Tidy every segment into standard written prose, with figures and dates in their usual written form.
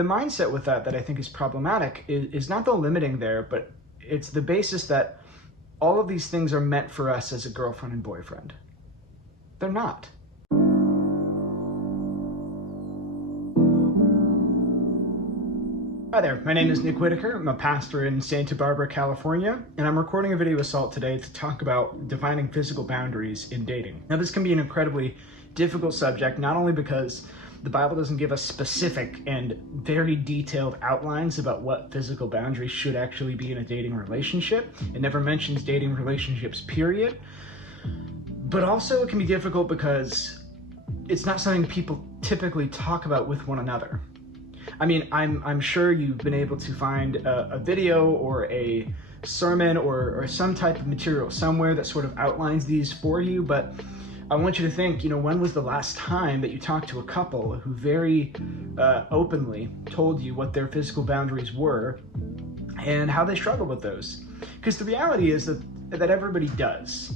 The mindset with that I think is problematic is not the limiting there, but it's the basis that all of these things are meant for us as a girlfriend and boyfriend. They're not. Hi there, my name is Nick Whitaker. I'm a pastor in Santa Barbara, California, and I'm recording a video with Salt today to talk about defining physical boundaries in dating. Now, this can be an incredibly difficult subject, not only because the Bible doesn't give us specific and very detailed outlines about what physical boundaries should actually be in a dating relationship. It never mentions dating relationships, period. But also it can be difficult because it's not something people typically talk about with one another. I mean, I'm sure you've been able to find a video or a sermon or some type of material somewhere that sort of outlines these for you, but I want you to think, when was the last time that you talked to a couple who very openly told you what their physical boundaries were and how they struggle with those? Because the reality is that everybody does.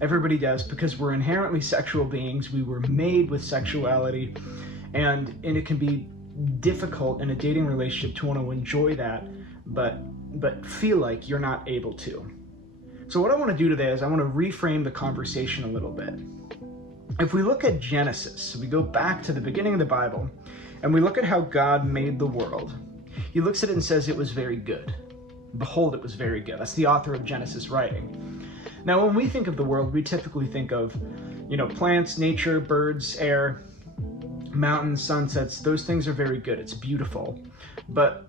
Everybody does, because we're inherently sexual beings. We were made with sexuality, and it can be difficult in a dating relationship to want to enjoy that, but feel like you're not able to. So what I want to do today is I want to reframe the conversation a little bit. If we look at Genesis, we go back to the beginning of the Bible, and we look at how God made the world. He looks at it and says it was very good. Behold, it was very good. That's the author of Genesis writing. Now, when we think of the world, we typically think of, plants, nature, birds, air, mountains, sunsets. Those things are very good. It's beautiful. But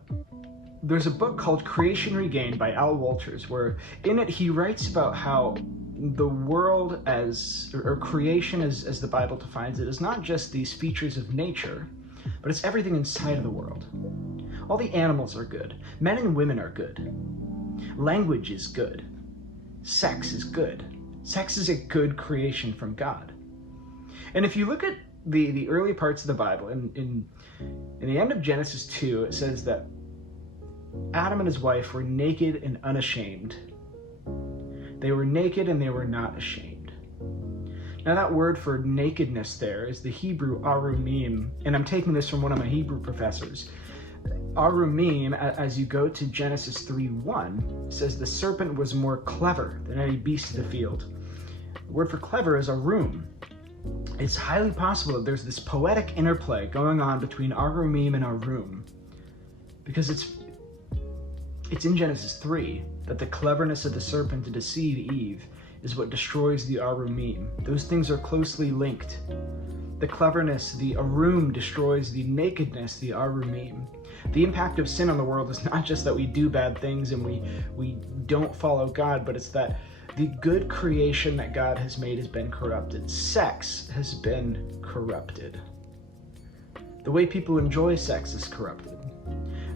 there's a book called Creation Regained by Al Wolters, where in it he writes about how the world or creation as the Bible defines it is not just these features of nature, but it's everything inside of the world. All the animals are good. Men and women are good. Language is good. Sex is good. Sex is a good creation from God. And if you look at the early parts of the Bible, in the end of Genesis 2, it says that Adam and his wife were naked and unashamed. They were naked and they were not ashamed. Now that word for nakedness there is the Hebrew arumim, and I'm taking this from one of my Hebrew professors. Arumim, as you go to Genesis 3:1, says the serpent was more clever than any beast of the field. The word for clever is arum. It's highly possible that there's this poetic interplay going on between arumim and arum, because it's in Genesis 3 that the cleverness of the serpent to deceive Eve is what destroys the arumim. Those things are closely linked. The cleverness, the arum, destroys the nakedness, the arumim. The impact of sin on the world is not just that we do bad things and we don't follow God, but it's that the good creation that God has made has been corrupted. Sex has been corrupted. The way people enjoy sex is corrupted.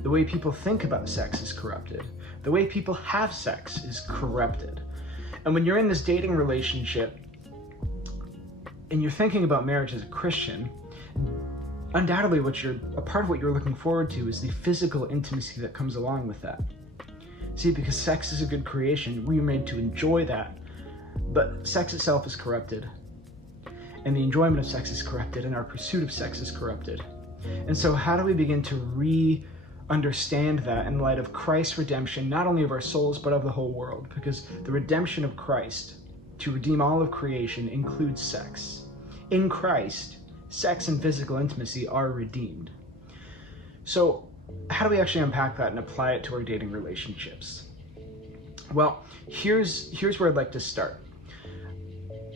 The way people think about sex is corrupted. The way people have sex is corrupted. And when you're in this dating relationship and you're thinking about marriage as a Christian, undoubtedly a part of what you're looking forward to is the physical intimacy that comes along with that. See, because sex is a good creation, we are made to enjoy that, but sex itself is corrupted. And the enjoyment of sex is corrupted, and our pursuit of sex is corrupted. And so how do we begin to understand that in light of Christ's redemption, not only of our souls, but of the whole world? Because the redemption of Christ to redeem all of creation includes sex. In Christ, sex and physical intimacy are redeemed. So how do we actually unpack that and apply it to our dating relationships? Well, here's where I'd like to start.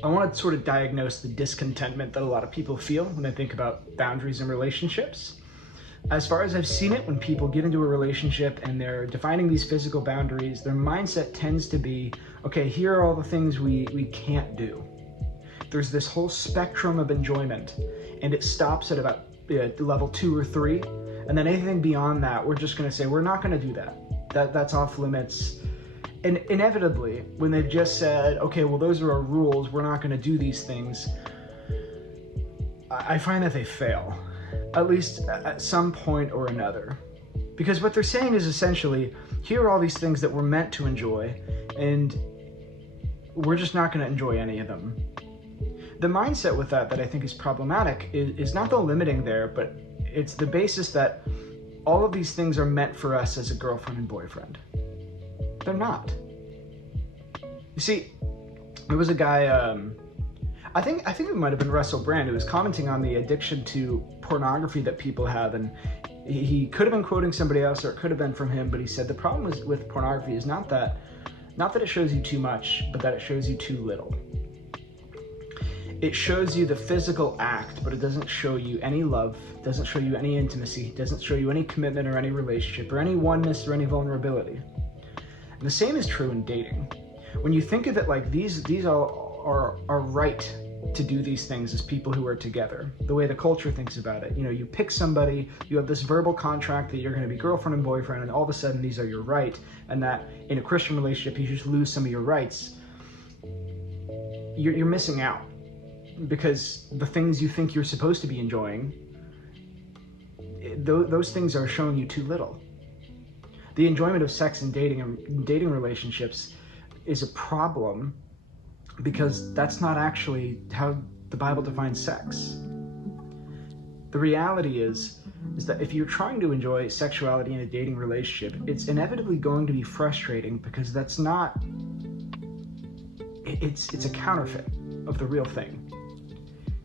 I want to sort of diagnose the discontentment that a lot of people feel when they think about boundaries in relationships. As far as I've seen it, when people get into a relationship and they're defining these physical boundaries, their mindset tends to be, okay, here are all the things we can't do. There's this whole spectrum of enjoyment, and it stops at about level 2 or 3, and then anything beyond that, we're just going to say, we're not going to do that. That's off limits. And inevitably, when they've just said, okay, well, those are our rules, we're not going to do these things, I find that they fail, at least at some point or another. Because what they're saying is essentially, here are all these things that we're meant to enjoy, and we're just not going to enjoy any of them. The mindset with that I think is problematic is not the limiting there, but it's the basis that all of these things are meant for us as a girlfriend and boyfriend. They're not. You see, there was a guy, I think it might have been Russell Brand, who was commenting on the addiction to pornography that people have, and he could have been quoting somebody else, or it could have been from him, but he said the problem with pornography is not that it shows you too much, but that it shows you too little. It shows you the physical act, but it doesn't show you any love, doesn't show you any intimacy, doesn't show you any commitment or any relationship or any oneness or any vulnerability. And the same is true in dating. When you think of it like these are right to do these things as people who are together, the way the culture thinks about it. You know, you pick somebody, you have this verbal contract that you're going to be girlfriend and boyfriend, and all of a sudden these are your right, and that in a Christian relationship you just lose some of your rights. You're missing out, because the things you think you're supposed to be enjoying, those things are showing you too little. The enjoyment of sex and dating relationships is a problem, because that's not actually how the Bible defines sex. The reality is that if you're trying to enjoy sexuality in a dating relationship, it's inevitably going to be frustrating, because it's a counterfeit of the real thing.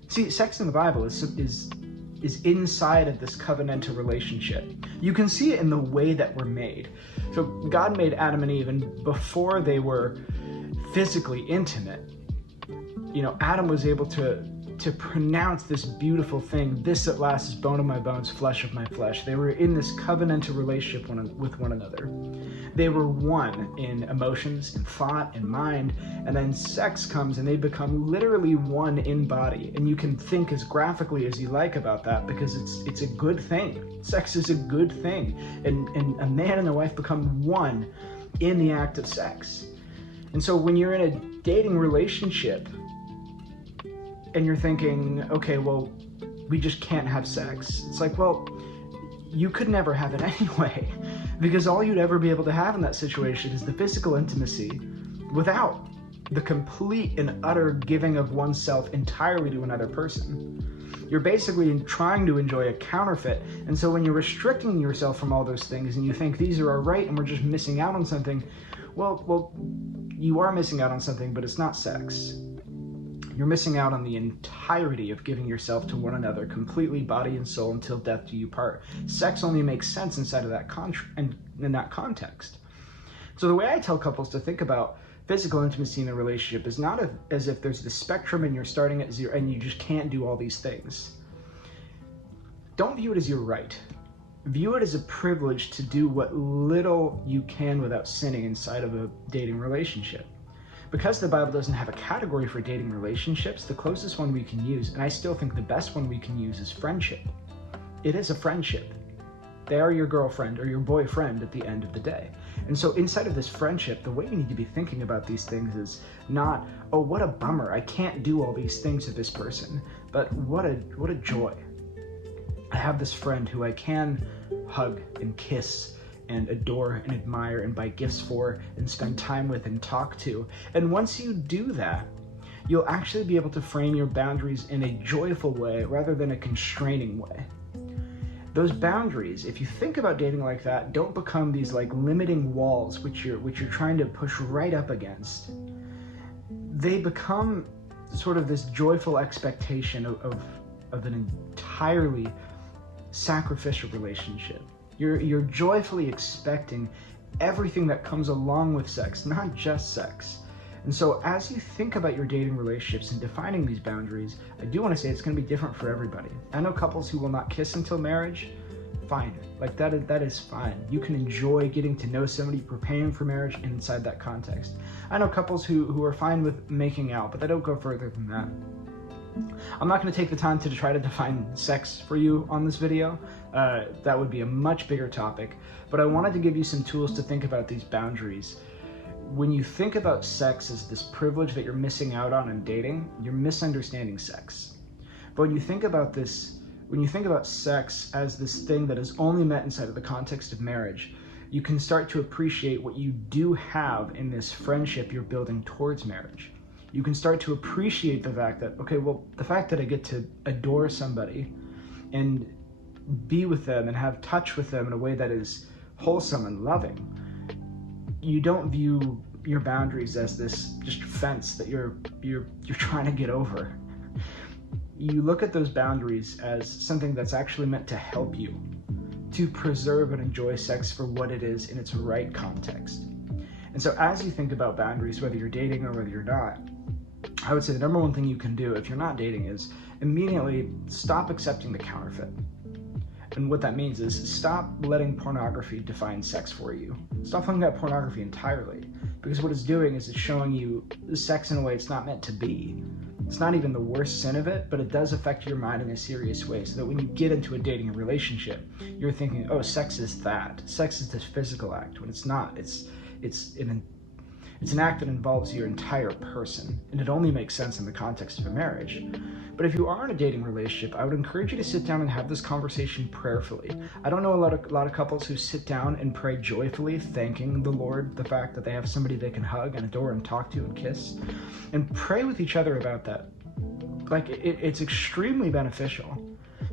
See, sex in the Bible is inside of this covenantal relationship. You can see it in the way that we're made. So God made Adam and Eve, and before they were physically intimate, you know, Adam was able to pronounce this beautiful thing, this at last is bone of my bones, flesh of my flesh. They were in this covenantal relationship with one another. They were one in emotions, in thought, in mind, and then sex comes and they become literally one in body. And you can think as graphically as you like about that, because it's a good thing. Sex is a good thing. And a man and a wife become one in the act of sex. And so when you're in a dating relationship and you're thinking, okay, well, we just can't have sex. It's like, well, you could never have it anyway, because all you'd ever be able to have in that situation is the physical intimacy without the complete and utter giving of oneself entirely to another person. You're basically trying to enjoy a counterfeit. And so when you're restricting yourself from all those things and you think these are our right and we're just missing out on something, well, you are missing out on something, but it's not sex. You're missing out on the entirety of giving yourself to one another, completely body and soul, until death do you part. Sex only makes sense inside of that in that context. So the way I tell couples to think about physical intimacy in a relationship is not as if there's this spectrum and you're starting at zero and you just can't do all these things. Don't view it as your right. View it as a privilege to do what little you can without sinning inside of a dating relationship. Because the Bible doesn't have a category for dating relationships, the closest one we can use, and I still think the best one we can use, is friendship. It is a friendship. They are your girlfriend or your boyfriend at the end of the day. And so inside of this friendship, the way you need to be thinking about these things is not, oh, what a bummer, I can't do all these things with this person, but what a joy. I have this friend who I can hug and kiss and adore and admire and buy gifts for and spend time with and talk to. And once you do that, you'll actually be able to frame your boundaries in a joyful way rather than a constraining way. Those boundaries, if you think about dating like that, don't become these like limiting walls which you're trying to push right up against. They become sort of this joyful expectation of an entirely sacrificial relationship. You're joyfully expecting everything that comes along with sex, not just sex. And so as you think about your dating relationships and defining these boundaries, I do want to say it's going to be different for everybody. I know couples who will not kiss until marriage. Fine. Like that is fine. You can enjoy getting to know somebody, preparing for marriage inside that context. I know couples who are fine with making out, but they don't go further than that. I'm not going to take the time to try to define sex for you on this video. That would be a much bigger topic, but I wanted to give you some tools to think about these boundaries. When you think about sex as this privilege that you're missing out on in dating, you're misunderstanding sex. But when you think about sex as this thing that is only met inside of the context of marriage, you can start to appreciate what you do have in this friendship you're building towards marriage. You can start to appreciate the fact that, okay, well, the fact that I get to adore somebody and be with them and have touch with them in a way that is wholesome and loving, you don't view your boundaries as this just fence that you're trying to get over. You look at those boundaries as something that's actually meant to help you to preserve and enjoy sex for what it is in its right context. And so as you think about boundaries, whether you're dating or whether you're not, I would say the number one thing you can do if you're not dating is immediately stop accepting the counterfeit. And what that means is stop letting pornography define sex for you. Stop looking at pornography entirely, because what it's doing is it's showing you sex in a way it's not meant to be. It's not even the worst sin of it, but it does affect your mind in a serious way, so that when you get into a dating relationship, you're thinking, oh, sex is that. Sex is this physical act, when it's not. It's an act that involves your entire person, and it only makes sense in the context of a marriage. But if you are in a dating relationship, I would encourage you to sit down and have this conversation prayerfully. I don't know a lot of couples who sit down and pray joyfully, thanking the Lord, the fact that they have somebody they can hug and adore and talk to and kiss, and pray with each other about that. Like, it's extremely beneficial,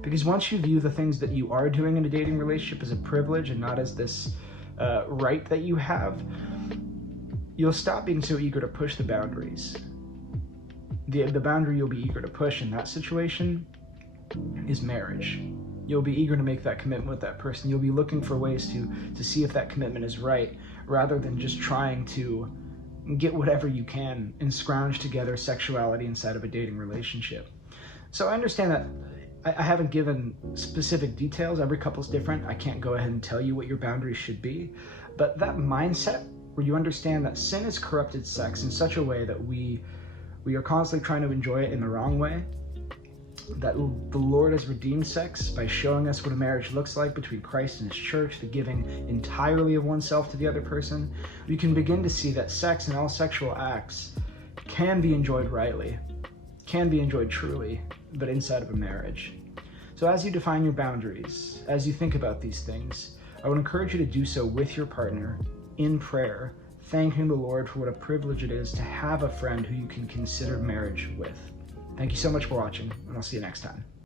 because once you view the things that you are doing in a dating relationship as a privilege and not as this right that you have, you'll stop being so eager to push the boundaries. The boundary you'll be eager to push in that situation is marriage. You'll be eager to make that commitment with that person. You'll be looking for ways to see if that commitment is right, rather than just trying to get whatever you can and scrounge together sexuality inside of a dating relationship. So I understand that I haven't given specific details. Every couple's different. I can't go ahead and tell you what your boundaries should be, but that mindset where you understand that sin has corrupted sex in such a way that we are constantly trying to enjoy it in the wrong way, that the Lord has redeemed sex by showing us what a marriage looks like between Christ and his church, the giving entirely of oneself to the other person, we can begin to see that sex and all sexual acts can be enjoyed rightly, can be enjoyed truly, but inside of a marriage. So as you define your boundaries, as you think about these things, I would encourage you to do so with your partner in prayer, thanking the Lord for what a privilege it is to have a friend who you can consider marriage with. Thank you so much for watching, and I'll see you next time.